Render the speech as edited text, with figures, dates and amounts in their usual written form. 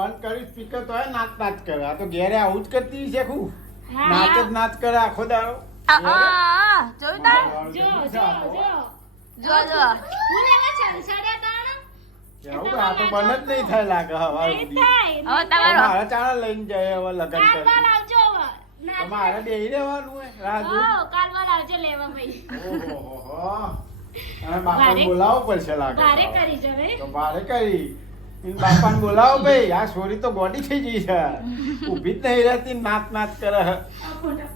બંધ કરી સ્પીકર તો નાચ નાચ કરે. આ તો ઘેરે આવું જ કરતી છે ખું. હા. નાચ જ નાચ કરે આખો દાડો. જોયું તાર જો જો જો જો જો હું લેવા છલછાડ્યા તાણ કેવું આ તો બંધ જ નહીં થાય લાગે હવા નહીં થાય હવે તમારો મારા ચાણા લઈને જાય હવે લગન કાલ બાર કરી આવજો હવે ના તમારે બેહી રહેવાનું હોય રાજુ. હો કાલ બાર આવજો લેવા ભાઈ ઓહો અને બાપાને બોલાવવો પડશે લાગે. ભારે કરી જો રે તો ભારે કરી ઈ બાપાને બોલાવો ભાઈ. આ છોરી તો ગોડી થઈ ગઈ છે ઊભી જ નહીં રહેતી નાચ નાચ કરે. આ ફોટા